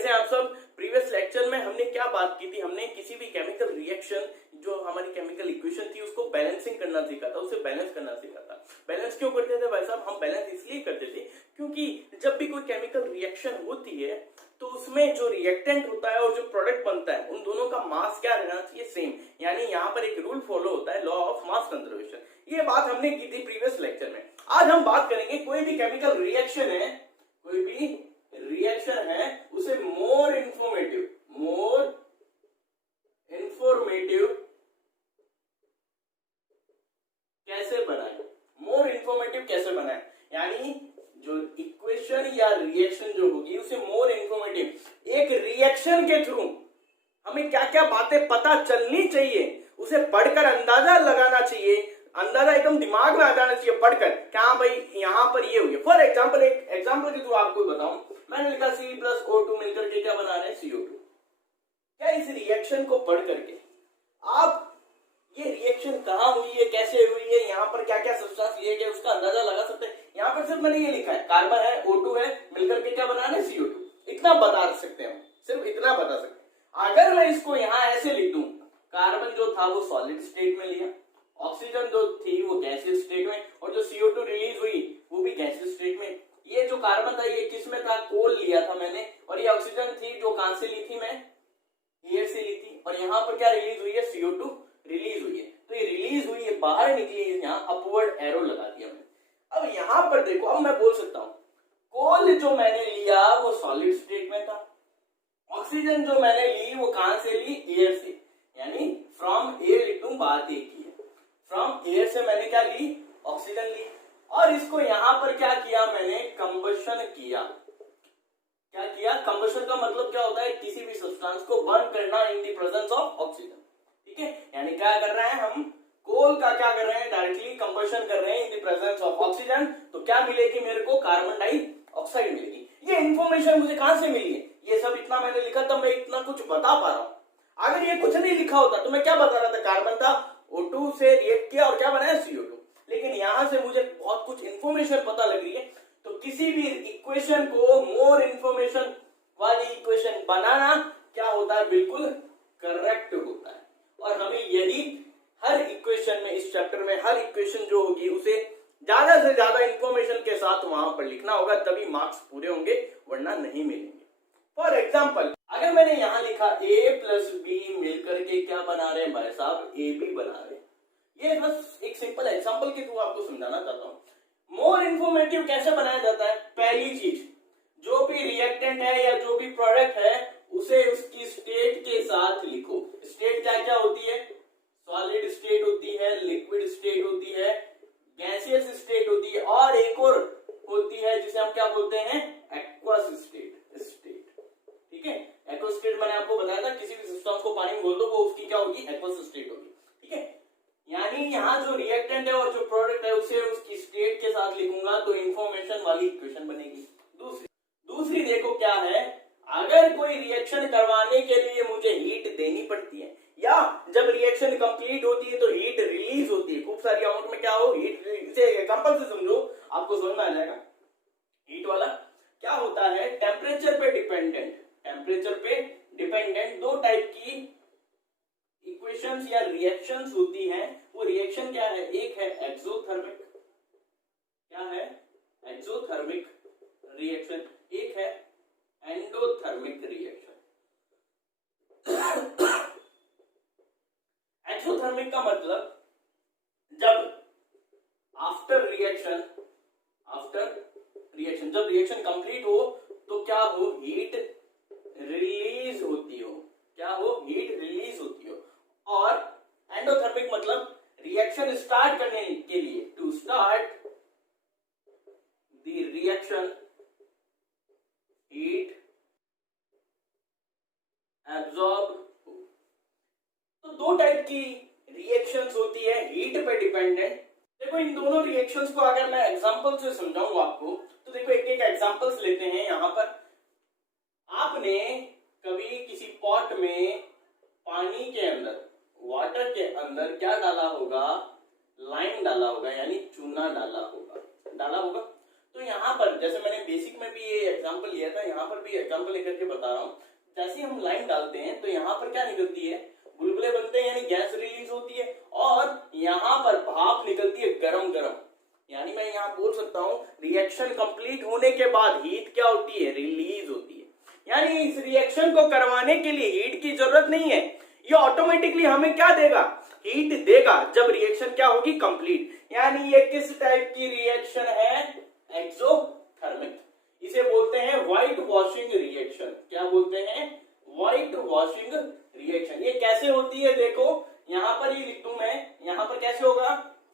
कैसे आप सब? प्रीवियस लेक्चर में हमने क्या बात की थी? हमने किसी भी केमिकल रिएक्शन, जो हमारी केमिकल इक्वेशन थी, उसको बैलेंसिंग करना सीखा था, उसे बैलेंस करना सीखा था। बैलेंस क्यों करते थे भाई साहब? हम बैलेंस इसलिए करते थे क्योंकि जब भी कोई केमिकल रिएक्शन होती है तो उसमें जो रिएक्टेंट होता है और जो प्रोडक्ट बनता है, उन दोनों का मास क्या रहना चाहिए? सेम। यानी यहाँ पर एक रूल फॉलो होता है, लॉ ऑफ मास कंजर्वेशन। ये बात हमने की थी प्रीवियस लेक्चर में। आज हम बात करेंगे कोई भी केमिकल रिएक्शन है, कोई भी रिएक्शन है, उसे मोर इंफॉर्मेटिव कैसे बनाए, मोर इंफॉर्मेटिव कैसे बनाए। यानी जो इक्वेशन या रिएक्शन जो होगी उसे मोर इंफॉर्मेटिव, एक रिएक्शन के थ्रू हमें क्या क्या बातें पता चलनी चाहिए, उसे पढ़कर अंदाजा लगाना चाहिए, अंदाजा एकदम दिमाग में आ जाना चाहिए पढ़कर, क्या भाई यहाँ पर ये हुई है। फॉर एग्जाम्पल, एक एग्जाम्पल के थ्रू आपको बताऊं, मैंने लिखा C+O2 मिलकर के क्या बना रहे हैं? CO2। क्या इस रिएक्शन को पढ़ करके आप ये रिएक्शन कहाँ हुई है, कैसे हुई है, यहाँ पर क्या क्या सब्सटेंस लिए गए, उसका अंदाजा लगा सकते हैं? यहाँ पर सिर्फ मैंने ये लिखा है, कार्बन है, O2 है, मिलकर के क्या बना रहे हैं? CO2। इतना बता सकते हैं, सिर्फ इतना बता सकते हैं। अगर मैं इसको यहाँ ऐसे लिख दूं, कार्बन जो था वो सॉलिड स्टेट में लिया, ऑक्सीजन जो थी वो गैसियस स्टेट में, और जो CO2 रिलीज हुई वो भी गैसियस स्टेट में। ये जो कार्बन था ये किस में था? कोल लिया था मैंने, और ये ऑक्सीजन थी जो कहां से ली थी? मैं एयर से ली थी। और यहाँ पर क्या रिलीज हुई है? CO2 रिलीज हुई है। तो ये रिलीज हुई है, बाहर निकली है, यहाँ अपवर्ड एरो लगा दिया मैंने। अब यहाँ पर देखो, अब मैं बोल सकता हूँ कोल जो मैंने लिया वो सॉलिड स्टेट में था, ऑक्सीजन जो मैंने ली वो कहां से ली? एयर से। यानी फ्रॉम एयर लिख दूं, बात एक ही है। फ्रॉम एयर से मैंने क्या ली? ऑक्सीजन ली, और इसको यहां पर क्या किया मैंने? कंबशन किया। क्या किया? कंबशन का मतलब क्या होता है? किसी भी सब्सटेंस को बर्न करना in the presence of oxygen. ठीक है, यानी क्या कर रहे हैं हम? कोल का क्या कर रहे हैं? डायरेक्टली कंबशन कर रहे हैं in the presence of oxygen. तो क्या मिलेगी मेरे को? कार्बन डाइऑक्साइड मिलेगी। ये इंफॉर्मेशन मुझे कहां से मिली है? ये सब इतना मैंने लिखा तब मैं इतना कुछ बता पा रहा हूं। अगर ये कुछ नहीं लिखा होता तो मैं क्या बता रहा था? कार्बन था, O2 से रिएक्ट किया और क्या बनाया? CO2। लेकिन यहां से मुझे बहुत कुछ इंफॉर्मेशन पता लग रही है। तो किसी भी इक्वेशन को मोर इंफॉर्मेशन वाली इक्वेशन बनाना क्या होता है? बिल्कुल करेक्ट होता है। और हमें यही हर इक्वेशन में, इस चैप्टर में हर इक्वेशन जो होगी उसे ज्यादा से ज्यादा इंफॉर्मेशन के साथ वहां पर लिखना होगा, तभी मार्क्स पूरे होंगे, वरना नहीं मिलेंगे। फॉर एग्जाम्पल, अगर मैंने यहां लिखा A+B मिलकर के क्या बना रहे हैं भाई साहब? AB बना रहे हैं। ये बस एक सिंपल एग्जांपल के थ्रू आपको समझाना चाहता हूं। मोर इंफॉर्मेटिव कैसे बनाया जाता है? पहली चीज, जो भी रिएक्टेंट है या जो भी प्रोडक्ट है उसे उसकी स्टेट के साथ लिखो। स्टेट क्या क्या होती है? सॉलिड स्टेट होती है, लिक्विड स्टेट होती है, गैसियस स्टेट होती है, और एक और होती है जिसे हम क्या बोलते हैं? Aqueous state. ठीक है, एक्वस स्टेट मैंने आपको बताया था, किसी भी सब्सटेंस को पानी में घोल दो वो उसकी क्या होगी? एक्वस स्टेट होगी। ठीक है, यानी यहाँ जो रिएक्टेंट है और जो प्रोडक्ट है उसे उसकी स्टेट के साथ लिखूंगा तो इंफॉर्मेशन वाली इक्वेशन बनेगी। दूसरी देखो क्या है, अगर कोई रिएक्शन करवाने के लिए मुझे हीट देनी पड़ती है, या जब रिएक्शन कंप्लीट होती है तो हीट रिलीज होती है, खूब सारी अमाउंट में क्या हो? हीट। इसे एग्जांपल से समझो, आपको समझ में आ जाएगा। हीट वाला क्या होता है? टेम्परेचर पे डिपेंडेंट दो टाइप की इक्वेशंस या रिएक्शंस होती हैं। वो रिएक्शन क्या है? एक है एक्सोथर्मिक, क्या है? Exothermic reaction. एक है एंडोथर्मिक रिएक्शन। एक्सोथर्मिक का मतलब जब आफ्टर रिएक्शन जब रिएक्शन कंप्लीट हो तो क्या हो? हीट रिलीज होती हो। क्या हो? हीट रिलीज होती हो। और एंडोथर्मिक मतलब रिएक्शन स्टार्ट करने के लिए, to start the reaction heat absorb. तो दो टाइप की रिएक्शंस होती है, हीट पे डिपेंडेंट। देखो, इन दोनों रिएक्शंस को अगर मैं एग्जांपल से समझाऊं आपको, तो देखो एक एक एग्जांपल्स लेते हैं। यहां पर आपने कभी किसी पॉट में पानी के अंदर, वाटर के अंदर क्या डाला होगा? लाइम डाला होगा, यानी चूना डाला होगा। तो तो यहाँ पर जैसे मैंने बेसिक में भी ये एग्जांपल लिया था, यहाँ पर भी एग्जांपल लेकर के बता रहा हूँ। जैसे हम लाइन डालते हैं तो यहाँ पर क्या निकलती है, बुलबुले बनते हैं यानी गैस रिलीज होती है, और यहाँ पर भाप निकलती है गरम गरम। यानी मैं यहाँ बोल सकता हूँ रिएक्शन कंप्लीट होने के बाद हीट क्या होती है, रिलीज होती है। यानी इस रिएक्शन को करवाने के लिए हीट की जरूरत नहीं है, ये ऑटोमेटिकली हमें क्या देगा, हीट देगा जब रिएक्शन क्या होगी, कंप्लीट। यानी ये किस टाइप की रिएक्शन है, एक्सोथर्मिक। इसे बोलते हैं व्हाइट वॉशिंग रिएक्शन। क्या बोलते हैं, व्हाइट वॉशिंग रिएक्शन। ये कैसे होती है, देखो यहां पर ही लिख दूं मैं, यहां पर कैसे होगा,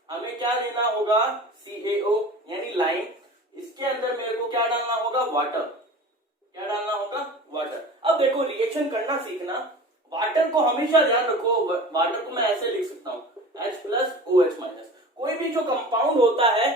हमें क्या लेना होगा, CaO यानी लाइन, इसके अंदर मेरे को क्या डालना होगा, वाटर। क्या डालना होगा, वाटर। अब देखो रिएक्शन करना सीखना, वाटर को हमेशा ध्यान रखो, वाटर को मैं ऐसे लिख सकता हूँ H+OH-। कोई भी जो कंपाउंड होता है,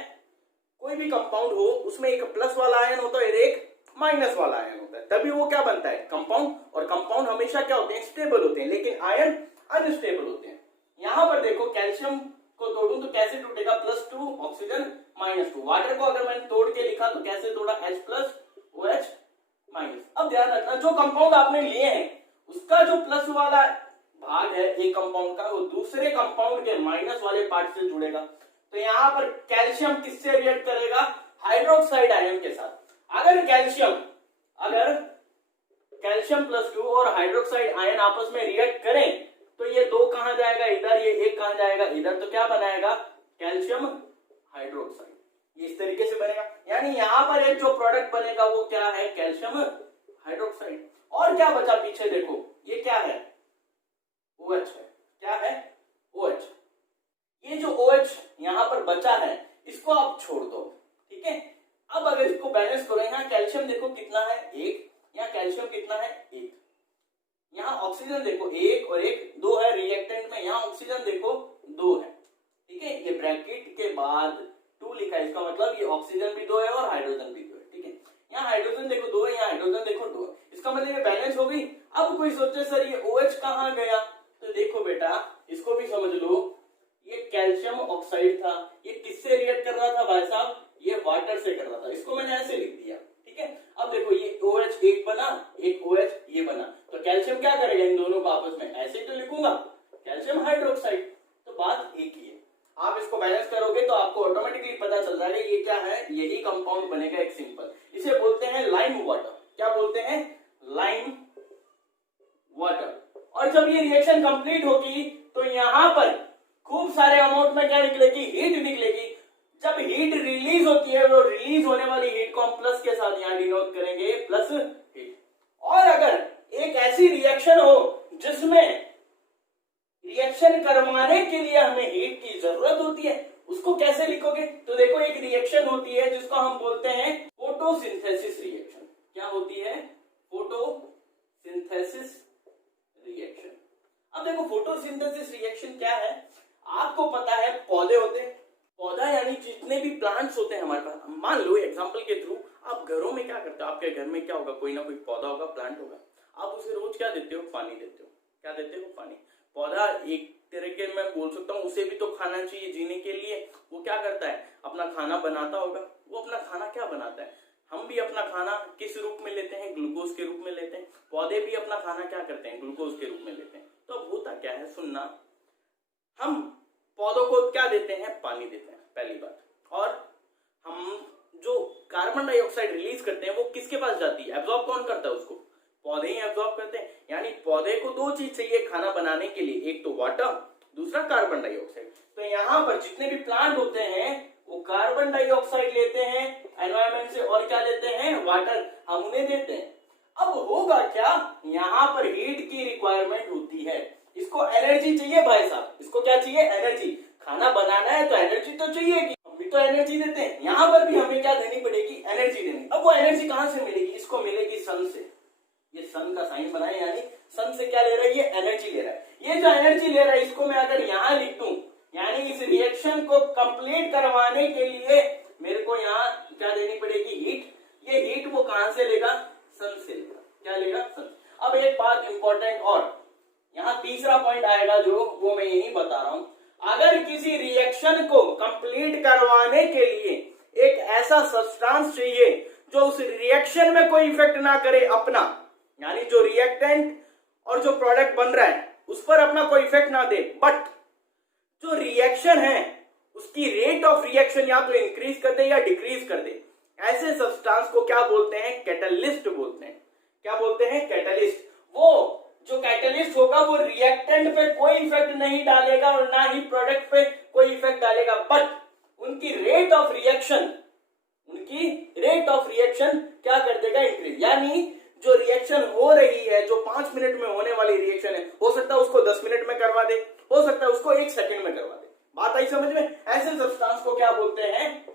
कोई भी कंपाउंड हो, उसमें एक प्लस वाला आयन होता है और एक माइनस वाला आयन होता है, तभी वो क्या बनता है, कंपाउंड। और कंपाउंड हमेशा क्या होते हैं, स्टेबल होते हैं, लेकिन आयन अनस्टेबल होते हैं। यहां पर देखो कैल्शियम को तोड़ूं तो कैसे टूटेगा, +2 ऑक्सीजन -2। वाटर को अगर मैंने तोड़ के लिखा तो कैसे तोड़ा, H+OH-। अब ध्यान रखना जो कंपाउंड आपने लिए हैं उसका जो प्लस वाला भाग है एक कंपाउंड का, वो दूसरे कंपाउंड के माइनस वाले पार्ट से जुड़ेगा। तो यहां पर कैल्शियम किससे रिएक्ट करेगा, हाइड्रोक्साइड आयन के साथ। अगर कैल्शियम +2 और हाइड्रोक्साइड आयन आपस में रिएक्ट करें तो ये 2 कहां जाएगा, इधर, ये 1 कहां जाएगा, इधर। तो क्या बनाएगा, कैल्शियम हाइड्रोक्साइड। ये इस तरीके से बनेगा। यानी यहां पर एक जो प्रोडक्ट बनेगा वो क्या है, कैल्शियम हाइड्रोक्साइड। और क्या बचा पीछे, देखो ये क्या है, OH है। क्या है, OH। ये जो OH यहां पर बचा है इसको आप छोड़ दो, ठीक है। अब अगर इसको बैलेंस करो, यहाँ कैल्शियम देखो कितना है, 1, यहाँ कैल्शियम कितना है, 1, यहाँ ऑक्सीजन देखो 1 और 1 2 है रिएक्टेंट में, यहाँ ऑक्सीजन देखो 2 है, ठीक है। ये ब्रैकेट के बाद 2 लिखा है, इसका मतलब ये ऑक्सीजन भी 2 है और हाइड्रोजन भी 2 है, ठीक है। यहाँ हाइड्रोजन देखो 2 है, यहाँ हाइड्रोजन देखो 2 है, इसका मतलब ये बैलेंस हो गई। अब कोई सोचे सर ये OH कहाँ गया, तो देखो बेटा इसको भी समझ लो, ये कैल्शियम ऑक्साइड था, ये किससे रिएक्ट कर रहा था भाई साहब, ये वाटर से कर रहा था, इसको मैंने ऐसे लिख दिया, ठीक है। अब देखो ये OH एक बना, एक OH ये बना, तो कैल्शियम क्या करेगा इन दोनों को आपस में, ऐसे ही तो लिखूंगा, कैल्शियम हाइड्रोक्साइड। तो बात एक ही है, आप इसको बैलेंस करोगे तो आपको ऑटोमेटिकली पता चल जाएगा ये क्या है, यही कंपाउंड बनेगा एक सिंपल। इसे बोलते हैं लाइम वाटर। क्या बोलते हैं, लाइम वाटर। और जब ये रिएक्शन कंप्लीट होगी तो यहां पर खूब सारे अमाउंट में क्या निकलेगी, हीट निकलेगी। जब हीट रिलीज होती है, वो रिलीज होने वाली हीट को हम प्लस के साथ यहां डिनोट करेंगे, प्लस हीट। और अगर एक ऐसी रिएक्शन हो जिसमें रिएक्शन करवाने के लिए हमें हीट की जरूरत होती है, उसको कैसे लिखोगे, तो देखो एक रिएक्शन होती है जिसको हम बोलते हैं फोटोसिंथेसिस रिएक्शन। क्या होती है, फोटोसिंथेसिस रिएक्शन। अब देखो फोटोसिंथेसिस रिएक्शन क्या है, आपको पता है पौधे होते हैं, पौधा यानी जितने भी प्लांट्स होते हैं हमारे पास, मान लो एग्जांपल के थ्रू, आप घरों में क्या करते हो, आपके घर में क्या होगा, कोई ना कोई पौधा होगा, प्लांट होगा, आप उसे रोज क्या देते हो, पानी देते हो। क्या देते हो, पानी। पौधा एक तरीके मैं बोल सकता हूँ उसे भी तो खाना चाहिए जीने के लिए, वो क्या करता है, अपना खाना बनाता होगा। वो अपना खाना क्या बनाता है, हम भी अपना खाना किस रूप में लेते हैं, ग्लूकोज के रूप में लेते हैं। पौधे भी अपना खाना क्या करते हैं, ग्लूकोज के रूप में लेते हैं। तो अब होता क्या है, सुनना, हम पौधों को क्या देते हैं, पानी देते हैं, पहली बात। और हम जो कार्बन डाइऑक्साइड रिलीज करते हैं वो किसके पास जाती है, एब्जॉर्ब कौन करता है उसको, पौधे ही एब्जॉर्ब करते हैं। यानी पौधे को 2 चीज चाहिए खाना बनाने के लिए, एक तो वाटर, दूसरा कार्बन डाइऑक्साइड। तो यहाँ पर जितने भी प्लांट होते हैं वो कार्बन डाइऑक्साइड लेते हैं एनवायरमेंट से, और क्या लेते हैं, वाटर, हम उन्हें देते हैं। अब होगा क्या, यहाँ पर हीट की रिक्वायरमेंट होती है, इसको एनर्जी चाहिए भाई साहब, इसको क्या चाहिए, एनर्जी। खाना बनाना है तो एनर्जी तो चाहिए, हम भी तो एनर्जी देते हैं, यहाँ पर भी हमें क्या देनी पड़ेगी, एनर्जी देनी। अब वो एनर्जी कहां से मिलेगी, इसको मिलेगी सन से। ये सन का साइन बनाए, यानी सन से क्या ले रहा है, ये एनर्जी ले रहा है। ये जो एनर्जी ले रहा है इसको मैं अगर यहाँ लिख दूं, यानी इस रिएक्शन को कंप्लीट करवाने के लिए मेरे को यहाँ क्या देनी पड़ेगी, हीट। ये हीट वो कहां से लेगा, सन से लेगा। क्या लेगा, सन। अब एक बात इंपॉर्टेंट और यहाँ तीसरा पॉइंट आएगा जो वो मैं यही बता रहा हूं, अगर किसी रिएक्शन को कंप्लीट करवाने के लिए एक ऐसा सब्सटेंस चाहिए जो उस रिएक्शन में कोई इफेक्ट ना करे अपना, यानी जो रिएक्टेंट और जो प्रोडक्ट बन रहा है उस पर अपना कोई इफेक्ट ना दे, बट जो रिएक्शन है उसकी रेट ऑफ रिएक्शन या तो इंक्रीज कर दे या डिक्रीज कर दे। ऐसे सब्सटेंस को क्या बोलते हैं? कैटलिस्ट बोलते हैं। क्या बोलते हैं? कैटलिस्ट। वो जो कैटलिस्ट होगा वो रिएक्टेंट पे कोई इफेक्ट नहीं डालेगा और ना ही प्रोडक्ट पे कोई इफेक्ट डालेगा, बट उनकी रेट ऑफ रिएक्शन क्या कर देगा? इंक्रीज। यानी जो रिएक्शन हो रही है, जो 5 मिनट में होने वाली रिएक्शन है, हो सकता है उसको 10 मिनट में करवा दे, हो सकता है उसको 1 सेकंड में करवा दे। बात आई समझ में? ऐसे सब्सटेंस को क्या बोलते हैं?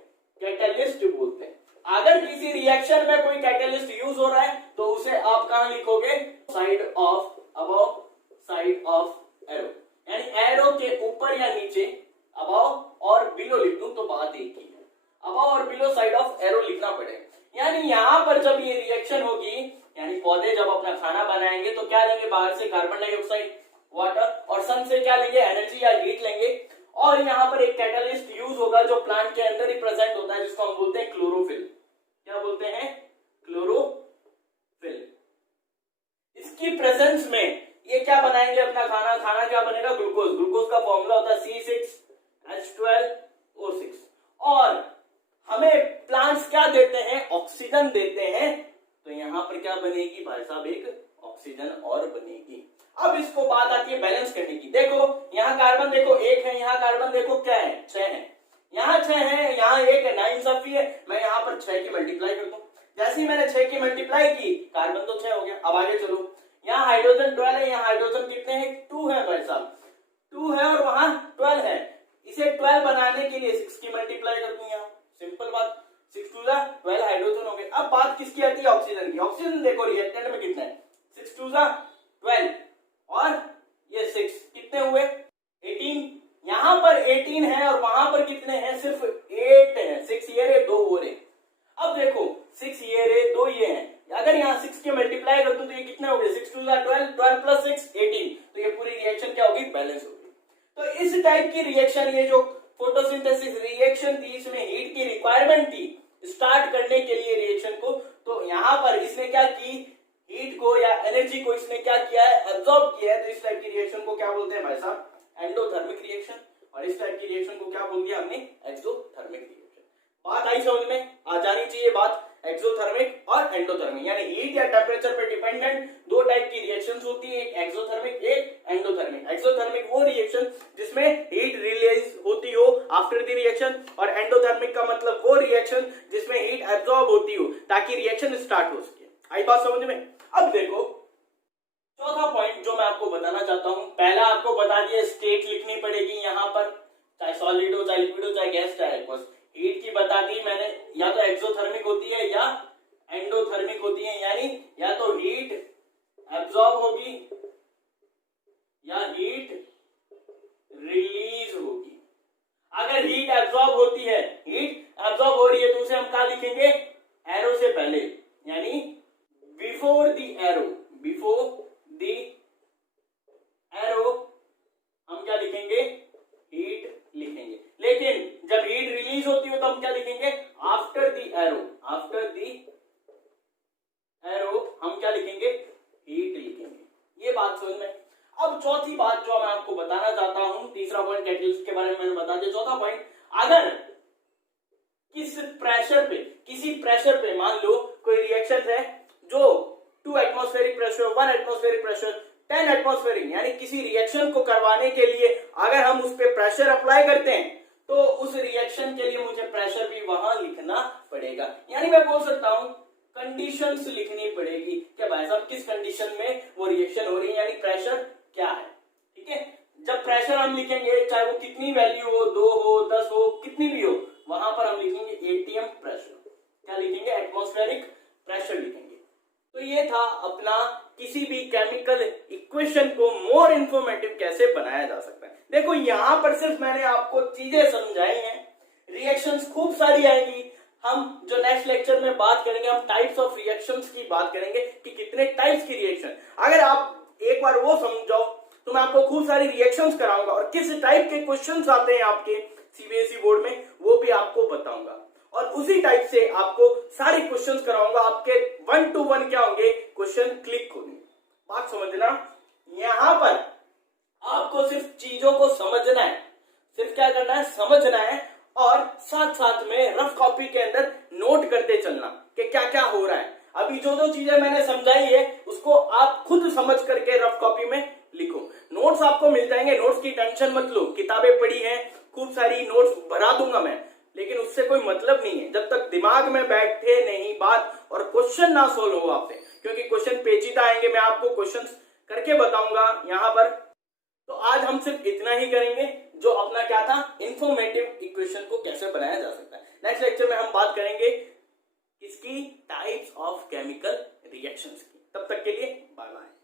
कैटलिस्ट बोलते हैं। अगर किसी रिएक्शन में कोई कैटलिस्ट यूज हो रहा है तो उसे आप कहां लिखोगे? Side of above, side of arrow, यानी एरो के ऊपर या नीचे, अबव और बिलो लिख दूं तो बात एक ही है। अबव और बिलो साइड ऑफ एरो लिखना पड़ेगा। यानी यहां पर जब ये रिएक्शन होगी, यानी पौधे जब अपना खाना बनाएंगे तो क्या लेंगे? बाहर से कार्बन डाइऑक्साइड, वाटर, और सन से क्या लेंगे? एनर्जी या हीट लेंगे। और यहां पर एक कैटलिस्ट यूज होगा जो प्लांट के अंदर ही प्रेजेंट होता है, जिसको हम बोलते हैं क्लोरोफिल। क्या बोलते हैं? क्लोरोफिल। इसकी प्रेजेंस में ये क्या बनाएंगे? अपना खाना। खाना क्या बनेगा? ग्लूकोज। ग्लूकोज का फॉर्मूला होता है C6H12O6। और हमें प्लांट्स क्या देते हैं? ऑक्सीजन देते हैं। तो यहां पर क्या बनेगी भाई साहब? एक ऑक्सीजन और बनेगी। अब इसको बात आती है बैलेंस करने की। देखो यहाँ कार्बन देखो 1 है, यहाँ कार्बन देखो क्या है? 6 है। यहाँ 6 है, यहाँ 1 है, 9 इंसाफी है। मैं यहाँ पर 6 की मल्टीप्लाई कर दूं। जैसे ही मैंने 6 की मल्टीप्लाई की, कार्बन तो 6 हो गया। अब आगे चलो, यहाँ हाइड्रोजन 12 है, यहाँ हाइड्रोजन कितने हैं? 2 है भाई साहब, 2 है और वहां 12 है। इसे 12 बनाने के लिए 6 की मल्टीप्लाई कर दूं। यहाँ सिंपल बात, 6 2 12 हाइड्रोजन हो गए। अब बात किसकी आती है? ऑक्सीजन की। ऑक्सीजन देखो रिएक्टेंट में कितना है? 6 2 12 और ये 6 कितने हुए? 18। यहां पर 18 है और वहां पर कितने हैं? सिर्फ 8 है। 6 ये रे, 2 वो रे। अब देखो 6 ये रे, 2 ये है। अगर यहाँ 6 के मल्टीप्लाई कर दूं तो ये कितने हो गए? 6 2 12, 12 प्लस 6 18। तो ये पूरी रिएक्शन क्या होगी? बैलेंस होगी। तो इस टाइप की रिएक्शन, ये जो फोटोसिंथेसिस रिएक्शन थी, इसमें हीट की रिक्वायरमेंट थी स्टार्ट करने के लिए रिएक्शन को। तो यहां पर इसने क्या की? हीट को या एनर्जी को इसने क्या किया है? एब्जॉर्ब किया है। तो इस टाइप की रिएक्शन को क्या बोलते हैं भाई साहब? Endothermic reaction. और इस टाइप की रिएक्शन को क्या बोल दिया हमने? Exothermic reaction. बात आई समझ में? आ जानी चाहिए बात। एक्सोथर्मिक और एंडोथर्मिक, यानी हीट या टेम्परेचर पर डिपेंडेंट 2 टाइप की रिएक्शंस होती है, एक एक्सोथर्मिक, एक एंडोथर्मिक। एक्सोथर्मिक वो रिएक्शन जिसमें हीट रिलीज होती हो आफ्टर द रिएक्शन, और एंडोथर्मिक का मतलब वो रिएक्शन जिसमें हीट एब्जॉर्ब होती हो ताकि रिएक्शन स्टार्ट हो सके। आई बात समझ में? अब देखो चौथा पॉइंट जो मैं आपको बताना चाहता हूं, पहला आपको बता दिया स्टेट लिखनी पड़ेगी यहां पर, चाहे सॉलिड हो, चाहे लिक्विड हो, चाहे गैस, चाहे एक्वस। हीट की बता दी मैंने, या तो एक्सोथर्मिक होती है या एंडोथर्मिक होती है, यानी या तो हीट एब्जॉर्ब होगी या हीट रिलीज होगी। अगर हीट एब्जॉर्ब होती है, हीट एब्जॉर्ब हो रही है, तो उसे हम क्या लिखेंगे? एरो से पहले, यानी before the arrow. Before the arrow हम क्या लिखेंगे? हीट लिखेंगे। लेकिन जब हीट रिलीज होती हो तो हम क्या लिखेंगे? After the arrow. After the arrow हम क्या लिखेंगे? हीट लिखेंगे। ये बात समझ में? अब चौथी बात जो मैं आपको बताना चाहता हूं, तीसरा पॉइंट कैटलिस्ट के बारे में मैंने बता दिया। चौथा पॉइंट, अगर किसी प्रेशर पे मान लो कोई रिएक्शन है जो 2 atmospheric pressure, 1 atmospheric pressure, 10 atmospheric, यानी किसी रिएक्शन को करवाने के लिए अगर हम उस पर प्रेशर अप्लाई करते हैं तो उस रिएक्शन के लिए मुझे प्रेशर भी वहां लिखना पड़ेगा। यानी मैं बोल सकता हूं कंडीशंस लिखनी पड़ेगी कि भाई साहब किस कंडीशन में वो रिएक्शन हो रही है, यानी प्रेशर क्या है। ठीक है, जब प्रेशर हम लिखेंगे, चाहे वो कितनी वैल्यू हो, 2 हो, 10 हो, कितनी भी हो, वहां पर हम लिखेंगे एटीएम प्रेशर। क्या लिखेंगे? एटमॉस्फेरिक प्रेशर लिखेंगे। तो ये था अपना किसी भी केमिकल इक्वेशन को मोर इंफॉर्मेटिव कैसे बनाया जा सकता है। देखो यहां पर सिर्फ मैंने आपको चीजें समझाई हैं, रिएक्शंस खूब सारी आएंगी। हम जो नेक्स्ट लेक्चर में बात करेंगे, हम टाइप्स ऑफ रिएक्शंस की बात करेंगे कि कितने टाइप्स की रिएक्शन। अगर आप एक बार वो समझ जाओ तो मैं आपको खूब सारी रिएक्शंस कराऊंगा और किस टाइप के क्वेश्चंस आते हैं आपके सीबीएसई बोर्ड में वो भी आपको बताऊंगा। और उसी टाइप से आपको सारे क्वेश्चंस कराऊंगा। आपके 1 to 1 क्या होंगे, क्वेश्चन क्लिक होंगे। बात समझना, यहां पर आपको सिर्फ चीजों को समझना है, सिर्फ क्या करना है, समझना है, और साथ साथ में रफ कॉपी के अंदर नोट करते चलना कि क्या क्या हो रहा है। अभी जो जो चीजें मैंने समझाई है उसको आप खुद समझ करके रफ कॉपी में लिखो। नोट्स आपको मिल जाएंगे, नोट्स की टेंशन मत लो, किताबें पढ़ी हैं, खूब सारी नोट्स भरा दूंगा मैं, लेकिन उससे कोई मतलब नहीं है जब तक दिमाग में बैठे नहीं बात और क्वेश्चन ना सोल्व हो आपसे, क्योंकि क्वेश्चन पेचीदा आएंगे, मैं आपको क्वेश्चन करके बताऊंगा यहां पर। तो आज हम सिर्फ इतना ही करेंगे, जो अपना क्या था, इंफॉर्मेटिव इक्वेशन को कैसे बनाया जा सकता है। नेक्स्ट लेक्चर में हम बात करेंगे किसकी, टाइप्स ऑफ केमिकल रिएक्शंस की। तब तक के लिए बाय बाय।